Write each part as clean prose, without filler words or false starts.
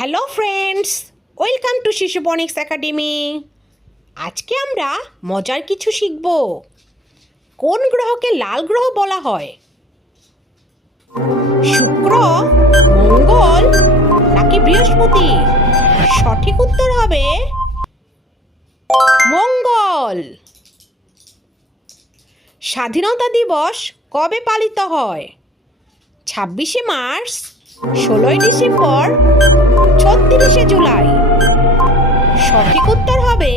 Hello friends, welcome to শিশুপনিক্স academy. আজকে আমরা মজার কিছু শিখব। কোন গ্রহকে লাল গ্রহ বলা হয়? শুক্র, মঙ্গল নাকি বৃহস্পতি? সঠিক উত্তর হবে মঙ্গল। স্বাধীনতা দিবস কবে পালিত হয়? 26শে মার্চ, 16ই ডিসেম্বর, 36শে জুলাই? সঠিক উত্তর হবে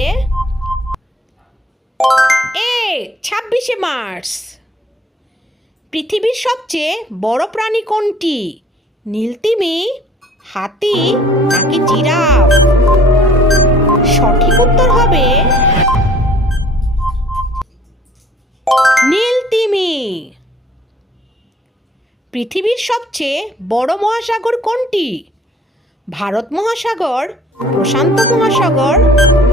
এ 26শে মার্চ। পৃথিবীর সবচেয়ে বড় প্রাণী কোনটি? নীলতিমি, হাতি নাকি জিরাফ? সঠিক উত্তর হবে নীলতিমি। পৃথিবীর সবচেয়ে বড় মহাসাগর কোনটি? ভারত মহাসাগর, প্রশান্ত মহাসাগর,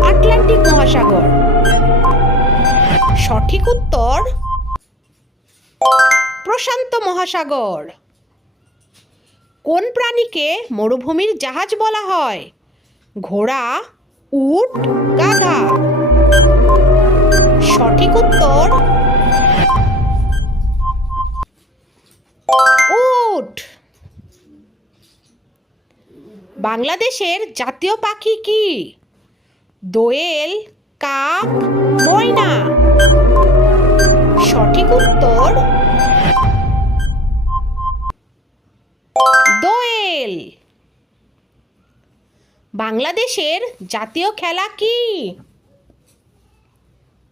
আটলান্টিক মহাসাগর? সঠিক উত্তর প্রশান্ত মহাসাগর। কোন প্রাণীকে মরুভূমির জাহাজ বলা হয়? ঘোড়া, উট, গাধা? সঠিক উত্তর উট। বাংলাদেশের জাতীয় পাখি কি? দোয়েল, কাক, ময়না? সঠিক উত্তর দোয়েল। বাংলাদেশের জাতীয় খেলা কি?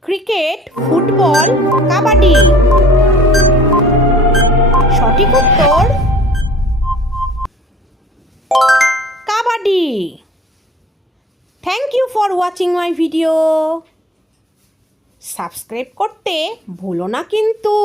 Cricket, football, kabaddi? সঠিক উত্তর kabaddi. Thank you for watching my video. Subscribe করতে ভুলো না কিন্তু।